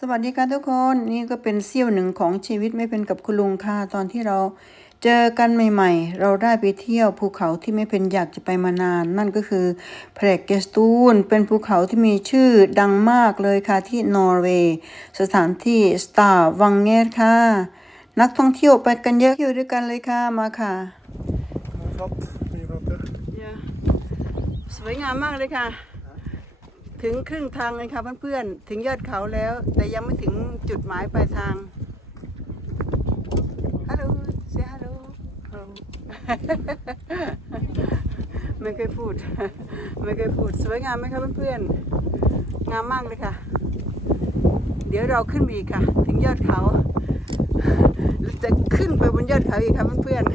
สวัสดีค่ะทุกคนนี่ก็เป็นเสี้ยวหนึ่งของชีวิตไม่เป็นกับคุณลุงค่ะตอนที่เราเจอกันใหม่ๆ เราได้ไปเที่ยวภูเขาที่ไม่เป็นอยากจะไปมานาน นั่นก็คือแพรกเกสตูนเป็นภูเขาที่มีชื่อดังมากเลยค่ะที่นอร์เวย์สถานที่สตาร์วังเงตค่ะ นักท่องเที่ยวไปกันเยอะอยู่ด้วยกันเลยค่ะมาค่ะ Flott. Mye flotte. สวยงามมากเลยค่ะ ถึงครึ่งทางเลยค่ะเพื่อนๆ ถึงยอดเขาแล้ว แต่ยังไม่ถึงจุดหมายปลายทาง ฮัลโหลเสียฮัลโหลไม่เคยพูด ไม่เคยพูด สวยงามไหมคะเพื่อนๆ งามมากเลยค่ะ เดี๋ยวเราขึ้นไปอีกค่ะ ถึงยอดเขา จะขึ้นไปบนยอดเขาอีกค่ะเพื่อนๆ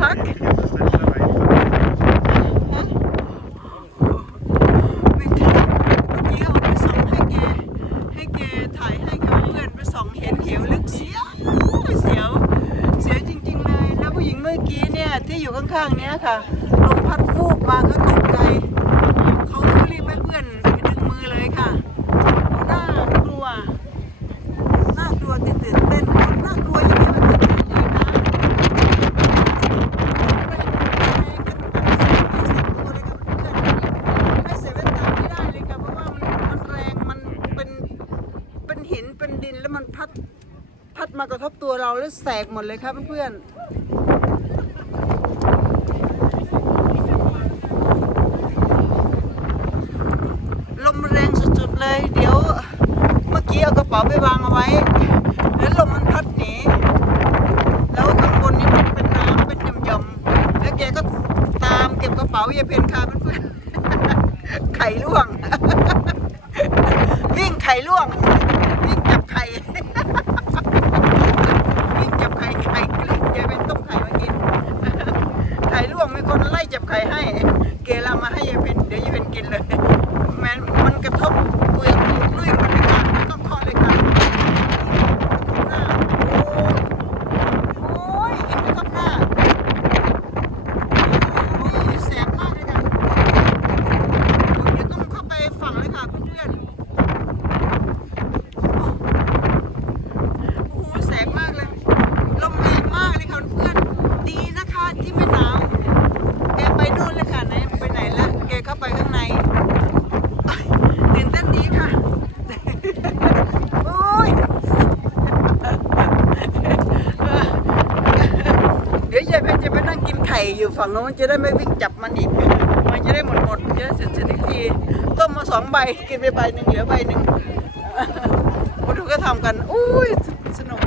พัก Helt stille vei. ไม่ใช่เมื่อกี้เอาไปส่องให้แกให้แก ถ่ายให้กับเพื่อนไปส่องเห็นเหวลึกเสียวเสียวเสียวจริงๆเลย แล้วผู้หญิงเมื่อกี้เนี่ยที่อยู่ข้างๆเนี้ยค่ะลมพัดฟูกมาก็ตกใจเขารีบให้เพื่อนดึงมือเลยค่ะน่ากลัวน่ากลัวตื่นเต้นน่ากลัวอย่างนี้มันตื่นเต้นดีนะ ไม่เสียเวลาไม่ได้เลยค่ะเพราะว่ามันมันแรงมันเป็นเป็นหินเป็น ดินแล้วมันพัดพัดมากระทบตัวเราแล้วแสกหมดเลยครับเพื่อนๆลมแรงสุดๆเลย เดี๋ยวเมื่อกี้เอากระเป๋าไปวางเอาไว้ แล้วลมมันพัดหนีแล้วข้างบนนี้มันเป็นน้ำเป็นหย่อมๆแล้วแกก็ตามเก็บกระเป๋ายายเพนค่ะเพื่อนๆไข่ล่วงวิ่งไข่ล่วง วิ่งจับไข่ วิ่งจับไข่ไข่กลิ้งยายเพนต้มไข่มากิน ไข่ล่วงมีคนไล่จับไข่ให้ เกลามาให้ยายเพนเดี๋ยวยายเพนกินเลยแมันมันกระทบเปลือกหลุดลุ่ยหมดเลยค่ะไม่ต้องเคาะเลยค่ะหน้าโอ้ยเห็นไหมครับหน้าโอ้ยแสบมากเลยค่ะ เดี๋ยวต้องเข้าไปฝั่งเลยค่ะเพื่อนๆ โอ้โหแสบมากเลย ลมแรงมากเลยค่ะเพื่อนๆดีนะคะที่ไม่หนาว แกไปนู่นเลยค่ะไหนไปไหนละแกเข้าไปข้างในอ้ายตื่นเต้นดีค่ะ โอ้ย เดี๋ยวยายเพชรจะไปนั่งกินไข่อยู่ ฝั่งโน้นจะได้ไม่วิ่งจับมันอีก มันจะได้หมดหมดจะได้เสร็จเสร็จที ต้มมาสองใบกินไปใบหนึ่งเหลือใบหนึ่งมาดูก็ทำกัน อุ้ยสนุก